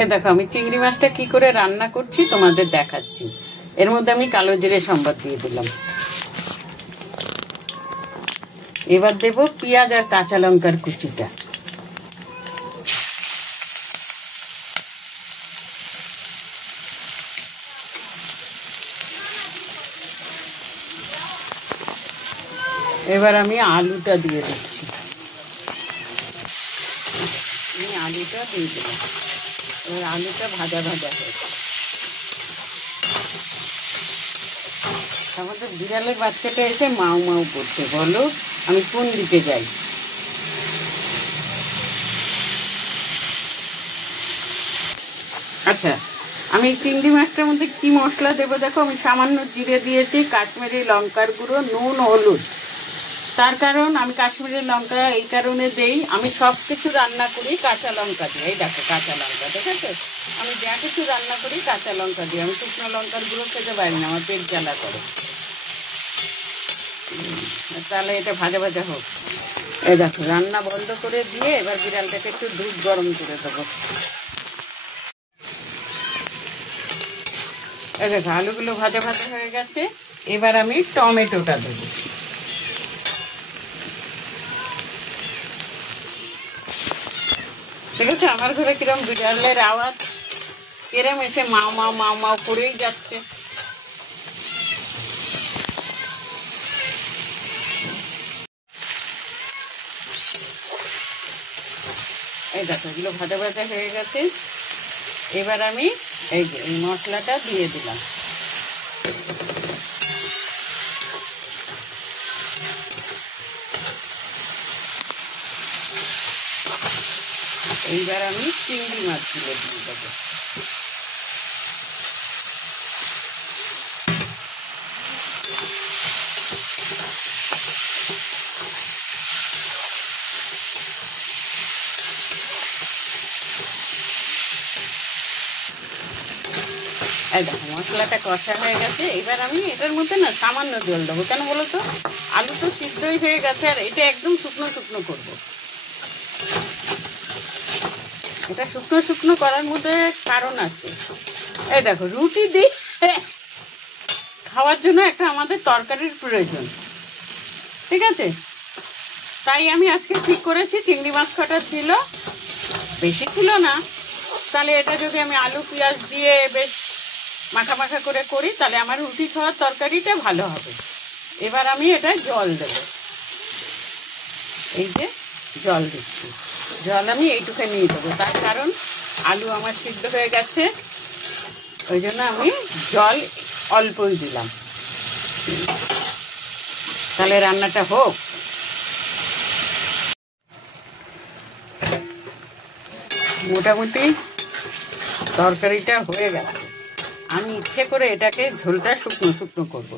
এ দেখো আমি চিংড়ি মাছটা কি করে রান্না করছি তোমাদের দেখাচ্ছি। এর মধ্যে আমি কালো জিরে সম্বাদ দিয়ে দিলাম। এবার দেব পেঁয়াজ আর কাঁচা লঙ্কার কুচিটা। এবার আমি আলুটা দিয়ে দিচ্ছি। আমি আলুটা দিয়ে দিলাম। এবার আলুটা ভাজা ভাজা হয়েছে। আমাদের বিড়ালের বাচ্চাটা এসে মাউ মাউ করছে, বলো আমি কোন দিকে যাই। আচ্ছা, আমি চিংড়ি মাছটার মধ্যে কি মশলা দেবো দেখো। আমি সামান্য জিরে দিয়েছি, কাশ্মীরি লঙ্কার গুঁড়ো, নুন, হলুদ। তার কারণ আমি কাশ্মীরি লঙ্কা এই কারণে দেই, আমি সব কিছু রান্না করি কাঁচা লঙ্কা দিয়ে। এই দেখো কাঁচা লঙ্কা, দেখেছো? আমি যা কিছু রান্না করি কাঁচা লঙ্কা দিয়ে। আমি শুকনো লঙ্কার গুঁড়ো খেতে পারি না, আমার পেট জ্বালা করে। তাহলে এটা ভাজা ভাজা হোক। এই দেখো রান্না বন্ধ করে দিয়ে এবার বিড়ালটাকে একটু দুধ গরম করে দেবো। এই দেখো আলুগুলো ভাজা ভাজা হয়ে গেছে। এবার আমি টমেটোটা দেবো। ঠিক আছে? আমার ঘরে কিরম বিড়ালের আওয়াজ, কিরম এসে মাও মাও মাও মাও করেই যাচ্ছে। এই দেখো এগুলো ভাজা ভাজা হয়ে গেছে। এবার আমি এই মশলাটা দিয়ে দিলাম। এইবার আমি চিংড়ি মাছগুলো দিয়ে দেবো। এই দেখো মশলাটা কষা হয়ে গেছে। এবার আমি এটার মধ্যে না সামান্য জল দেবো। কেন বলো তো? আলু তো সিদ্ধই হয়ে গেছে, আর এটা একদম শুকনো শুকনো করবো। এটা শুকনো শুকনো করার মধ্যে কারণ আছে। এই দেখো রুটি দিয়ে খাওয়ার জন্য একটা আমাদের তরকারির প্রয়োজন, ঠিক আছে? তাই আমি আজকে ঠিক করেছি, চিংড়ি মাছ কটা ছিল, বেশি ছিল না, তাহলে এটা যদি আমি আলু পেঁয়াজ দিয়ে বেশ মাখা মাখা করে করি তাহলে আমার রুটি খাওয়ার তরকারিটা ভালো হবে। এবার আমি এটা জল দেব। এই যে জল দিচ্ছি, জল আমি এইটুকু নিয়ে দেবো। তার কারণ আলু আমার সিদ্ধ হয়ে গেছে, ওই জন্য আমি জল অল্পই দিলাম। তাহলে রান্নাটা হোক। মোটামুটি তরকারিটা হয়ে গেছে। আমি ইচ্ছে করে এটাকে ঝোলটা শুকনো শুকনো করব।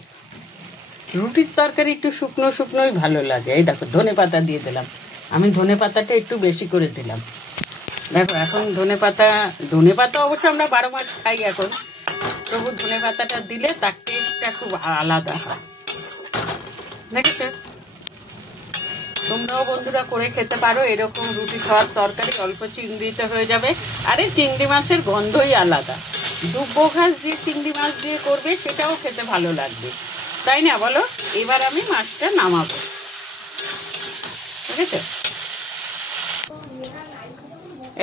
রুটির তরকারি একটু শুকনো শুকনোই ভালো লাগে। এই দেখো ধনে পাতা দিয়ে দিলাম। আমি ধনে পাতাটা একটু বেশি করে দিলাম। দেখো এখন ধনে পাতা অবশ্য আমরা 12 মাস খাই এখন, তবু ধনে পাতাটা দিলে তার টেস্টটা খুব আলাদা হয়। দেখেছো? তোমরাও বন্ধুরা করে খেতে পারো এরকম রুটি খাওয়ার তরকারি। অল্প চিংড়িতে হয়ে যাবে। আরে চিংড়ি মাছের গন্ধই আলাদা। দুব্বো ঘাস দিয়ে চিংড়ি মাছ দিয়ে করবে, সেটাও খেতে ভালো লাগবে, তাই না বলো? এবার আমি মাছটা নামাবো। ঠিক আছে?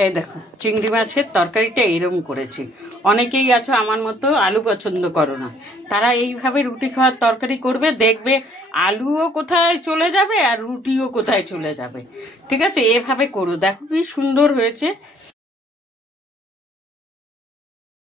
এই দেখো চিংড়ি মাছের তরকারিটা এরকম করেছি। অনেকেই আছো আমার মতো আলু পছন্দ করো না, তারা এইভাবে রুটি খাওয়ার তরকারি করবে, দেখবে আলুও কোথায় চলে যাবে আর রুটিও কোথায় চলে যাবে। ঠিক আছে? এভাবে করো, দেখো কি সুন্দর হয়েছে।